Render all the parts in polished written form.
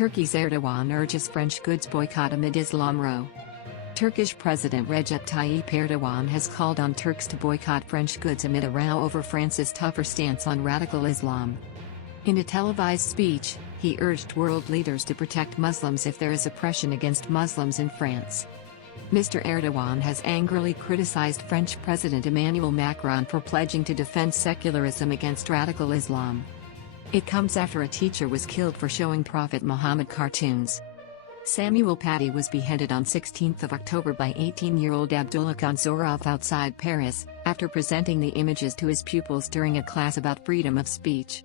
Turkey's Erdogan urges French goods boycott amid Islam row. Turkish President Recep Tayyip Erdogan has called on Turks to boycott French goods amid a row over France's tougher stance on radical Islam. In a televised speech, he urged world leaders to protect Muslims if there is oppression against Muslims in France. Mr. Erdogan has angrily criticized French President Emmanuel Macron for pledging to defend secularism against radical Islam. It comes after a teacher was killed for showing Prophet Muhammad cartoons. Mr Paty was beheaded on 16 October by 18-year-old Abdullakh Anzorov outside Paris, after presenting the images to his pupils during a class about freedom of speech.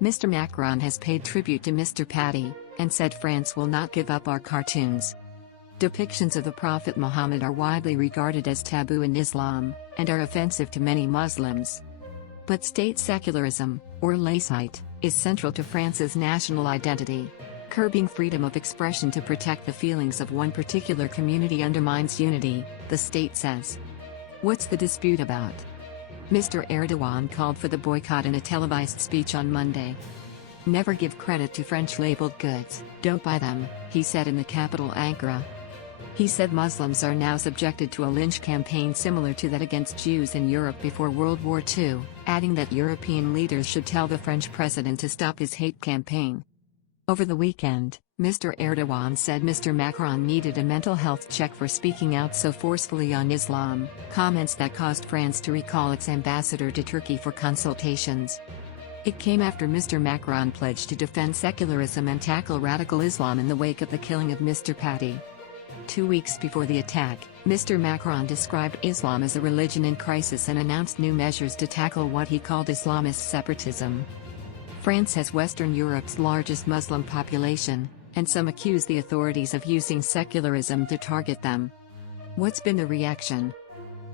Mr. Macron has paid tribute to Mr. Paty, and said France will not give up our cartoons. Depictions of the Prophet Muhammad are widely regarded as taboo in Islam, and are offensive to many Muslims. But state secularism, or laïcité, is central to France's national identity. Curbing freedom of expression to protect the feelings of one particular community undermines unity, the state says. What's the dispute about? Mr. Erdogan called for the boycott in a televised speech on Monday. Never give credit to French-labeled goods, don't buy them, he said in the capital Ankara. He said Muslims are now subjected to a lynch campaign similar to that against Jews in Europe before World War II, adding that European leaders should tell the French president to stop his hate campaign. Over the weekend, Mr. Erdogan said Mr. Macron needed a mental health check for speaking out so forcefully on Islam, comments that caused France to recall its ambassador to Turkey for consultations. It came after Mr. Macron pledged to defend secularism and tackle radical Islam in the wake of the killing of Mr. Paty. 2 weeks before the attack, Mr. Macron described Islam as a religion in crisis and announced new measures to tackle what he called Islamist separatism. France has Western Europe's largest Muslim population, and some accuse the authorities of using secularism to target them. What's been the reaction?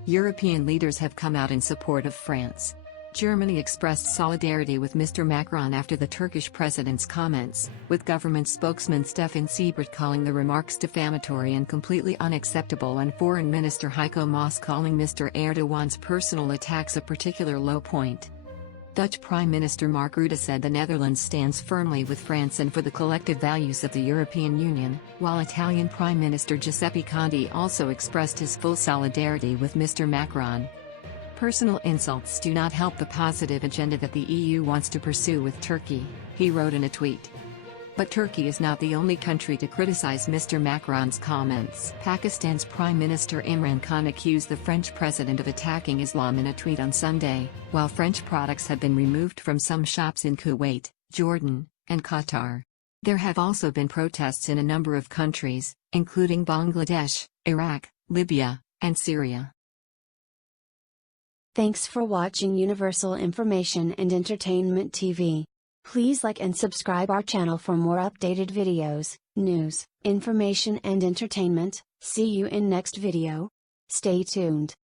European leaders have come out in support of France. Germany expressed solidarity with Mr. Macron after the Turkish president's comments, with government spokesman Stefan Seibert calling the remarks defamatory and completely unacceptable, and Foreign Minister Heiko Maas calling Mr. Erdogan's personal attacks a particular low point. Dutch Prime Minister Mark Rutte said the Netherlands stands firmly with France and for the collective values of the European Union, while Italian Prime Minister Giuseppe Conte also expressed his full solidarity with Mr. Macron. Personal insults do not help the positive agenda that the EU wants to pursue with Turkey, he wrote in a tweet. But Turkey is not the only country to criticize Mr. Macron's comments. Pakistan's Prime Minister Imran Khan accused the French president of attacking Islam in a tweet on Sunday, while French products have been removed from some shops in Kuwait, Jordan, and Qatar. There have also been protests in a number of countries, including Bangladesh, Iraq, Libya, and Syria. Thanks for watching Universal Information and Entertainment TV. Please like and subscribe our channel for more updated videos, news, information and entertainment. See you in next video. Stay tuned.